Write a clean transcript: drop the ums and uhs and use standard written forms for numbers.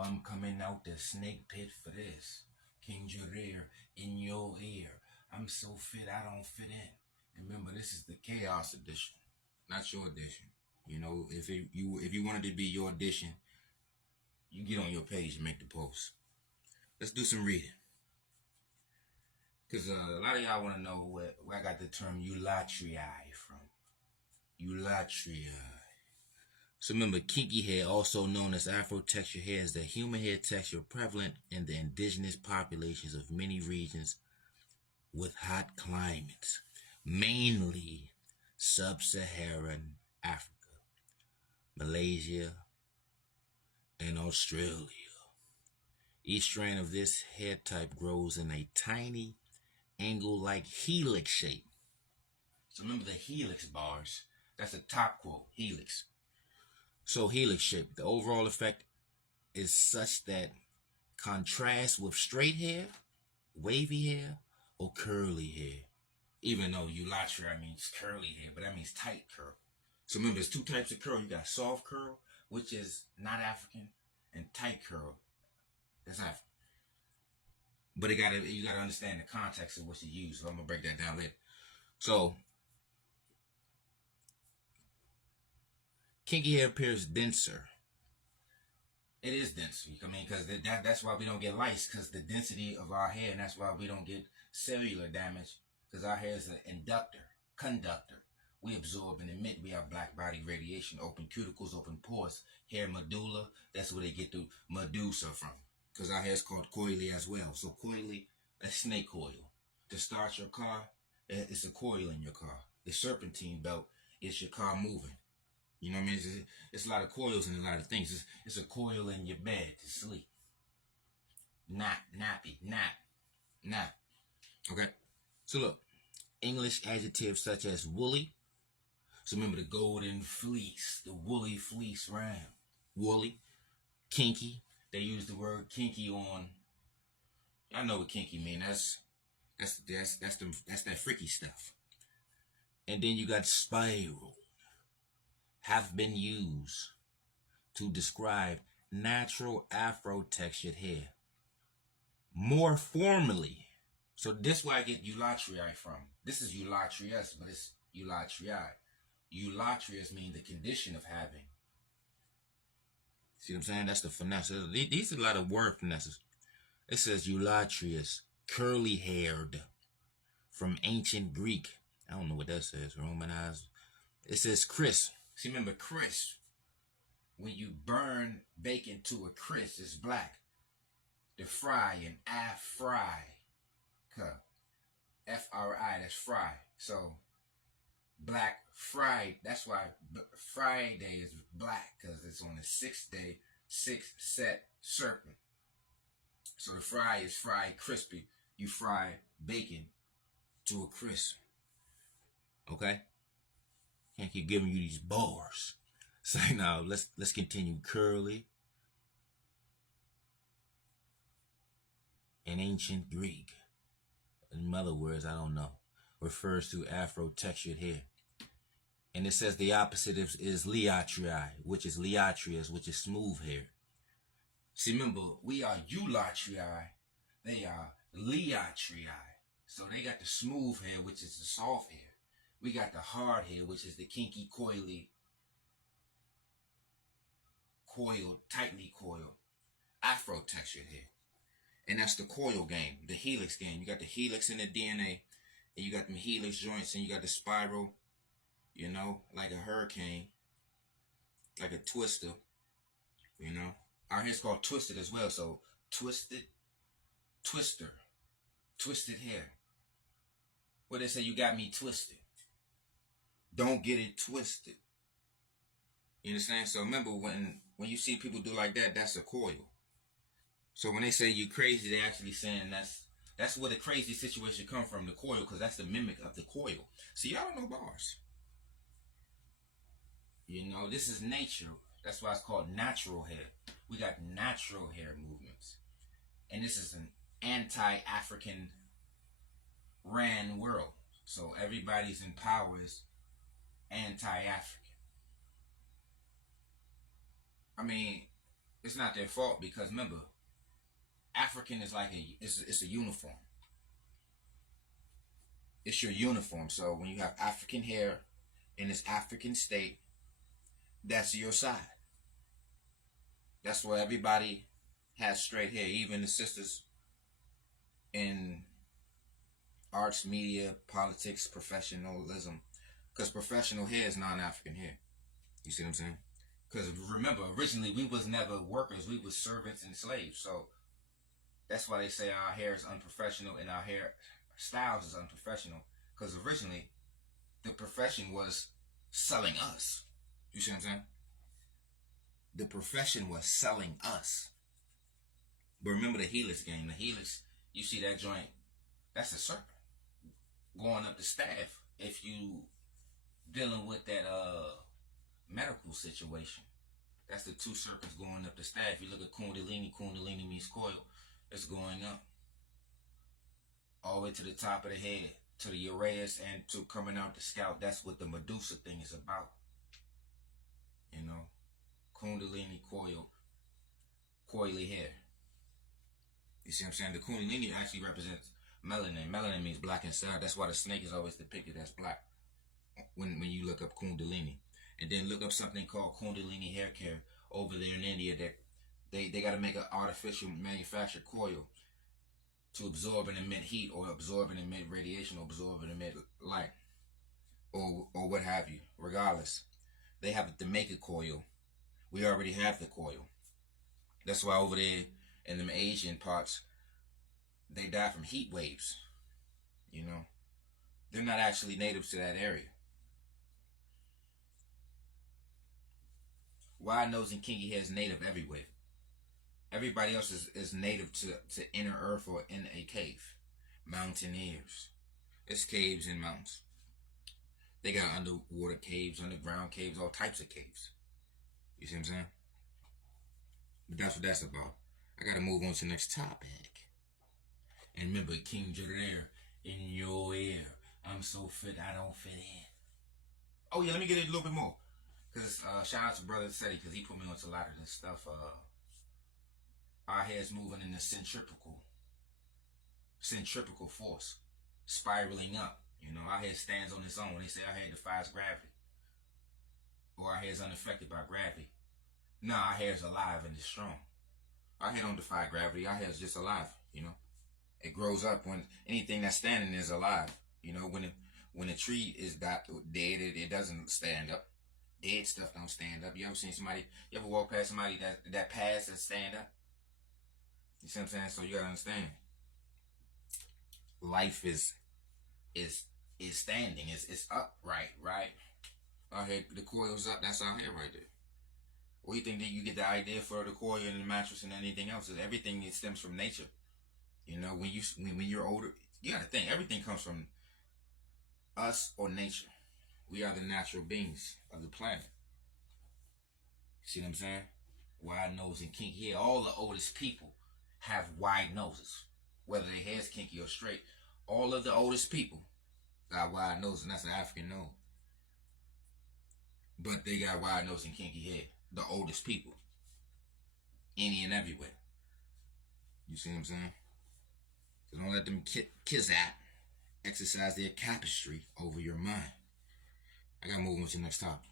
I'm coming out the snake pit for this. King Jareer in your ear. I'm so fit I don't fit in. And remember, this is the Chaos edition, not your edition. You know, if you wanted to be your edition, you get on your page and make the post. Let's do some reading. Because a lot of y'all want to know where I got the term eulatrii from. Eulatrii. So remember, kinky hair, also known as Afro texture hair, is the human hair texture prevalent in the indigenous populations of many regions with hot climates, mainly sub-Saharan Africa, Malaysia, and Australia. Each strand of this hair type grows in a tiny angle-like helix shape. So remember the helix bars. That's a top quote, helix. So helix shape. The overall effect is such that contrasts with straight hair, wavy hair, or curly hair. Even though eulatria means curly hair, but that means tight curl. So remember, there's two types of curl. You got soft curl, which is not African, and tight curl. That's African. But you gotta understand the context of what you use. So I'm gonna break that down later. So kinky hair appears denser. It is denser. I mean, because that's why we don't get lice, because the density of our hair, and that's why we don't get cellular damage, because our hair is an conductor. We absorb and emit. We have black body radiation, open cuticles, open pores, hair medulla. That's where they get the medusa from, because our hair is called coily as well. So coily, that's snake coil. To start your car, it's a coil in your car. The serpentine belt is your car moving. You know what I mean? It's a lot of coils and a lot of things. It's a coil in your bed to sleep. Nap. Okay? So look, English adjectives such as woolly. So remember the golden fleece, the woolly fleece ram. Woolly. Kinky. They use the word kinky on. I know what kinky mean. That's that freaky stuff. And then you got spiral. Have been used to describe natural Afro textured hair. More formally, so this is where I get eulatrii from. This is eulatrius, but it's eulatrii. Eulatrius means the condition of having. See what I'm saying? That's the finesse. These are a lot of word finesses. It says eulatrius, curly haired, from ancient Greek. I don't know what that says. Romanized. It says crisp. See, remember crisp. When you burn bacon to a crisp, it's black. The fry and fry. F-R-I, that's fry. So, black fried. That's why Friday is black, because it's on the sixth day, sixth set serpent. So the fry is fried crispy. You fry bacon to a crisp. Okay? Can't keep giving you these bars. So now let's continue. Curly. In ancient Greek, in other words, I don't know, refers to Afro textured hair. And it says the opposite is liatrii, which is liatrius, which is smooth hair. See, remember, we are eulatrii. They are liatrii. So they got the smooth hair, which is the soft hair. We got the hard hair, which is the kinky, coily, tightly coiled, Afro textured hair. And that's the coil game, the helix game. You got the helix in the DNA, and you got the helix joints, and you got the spiral, you know, like a hurricane, like a twister, you know. Our hair's called twisted as well, so twisted hair. What they say, you got me twisted. Don't get it twisted. You understand? So remember, when you see people do like that, that's a coil. So when they say you crazy, they're actually saying that's where the crazy situation come from, the coil, because that's the mimic of the coil. See, y'all don't know bars. You know, this is nature. That's why it's called natural hair. We got natural hair movements. And this is an anti-African ran world. So everybody's in power is anti-African. I mean, It's not their fault because remember, African is like it's a uniform. It's your uniform. So when you have African hair in this African state, that's your side. That's why everybody has straight hair, even the sisters in arts, media, politics, professionalism. Because professional hair is non-African hair. You see what I'm saying? Because remember, originally we was never workers. We was servants and slaves. So that's why they say our hair is unprofessional and our hair styles is unprofessional. Because originally the profession was selling us. You see what I'm saying? The profession was selling us. But remember the helix game. The helix, you see that joint, that's a serpent going up the staff. If you dealing with that medical situation, that's the two serpents going up the staff. If you look at Kundalini, Kundalini means coil. It's going up all the way to the top of the head, to the Uranus, and to coming out the scalp. That's what the Medusa thing is about. You know, Kundalini coil, coily hair. You see what I'm saying? The Kundalini actually represents melanin. Melanin means black inside. That's why the snake is always depicted as black when you look up Kundalini. And then look up something called Kundalini hair care over there in India. That they got to make an artificial manufactured coil to absorb and emit heat, or absorb and emit radiation, or absorb and emit light, or what have you. Regardless, they have to make a coil. We already have the coil. That's why over there in them Asian parts, they die from heat waves. You know, they're not actually native to that area. Wide nose and kinky hair is native everywhere. Everybody else is native to inner earth or in a cave. Mountaineers. It's caves and mountains. They got underwater caves, underground caves, all types of caves. You see what I'm saying? But that's what that's about. I gotta move on to the next topic. And remember, King Jadair, in your ear. I'm so fit, I don't fit in. Oh yeah, let me get it a little bit more. Because shout out to Brother Seti, because he put me onto a lot of this stuff. Our hair's moving in the centripetal force, spiraling up. You know, our hair stands on its own. When they say our hair defies gravity, or our hair is unaffected by gravity. No, our hair is alive and it's strong. Our hair don't defy gravity. Our hair is just alive. You know, it grows up when anything that's standing is alive. You know, when a tree is dead, it doesn't stand up. Dead stuff don't stand up. You ever seen somebody? You ever walk past somebody that passed and stand up? You see what I'm saying? So you gotta understand. Life is standing. It's upright, right? Our head, the coil's up. That's our head right there. Where do you think that you get the idea for the coil and the mattress and anything else? Is everything it stems from nature. You know, when you're older, you gotta think everything comes from us or nature. We are the natural beings of the planet. See what I'm saying? Wide nose and kinky hair. All the oldest people have wide noses, whether their hair's kinky or straight. All of the oldest people got wide noses, and that's an African nose. But they got wide nose and kinky hair. The oldest people, any and everywhere. You see what I'm saying? So don't let them kizat exercise their tapestry over your mind. I gotta move on to the next topic.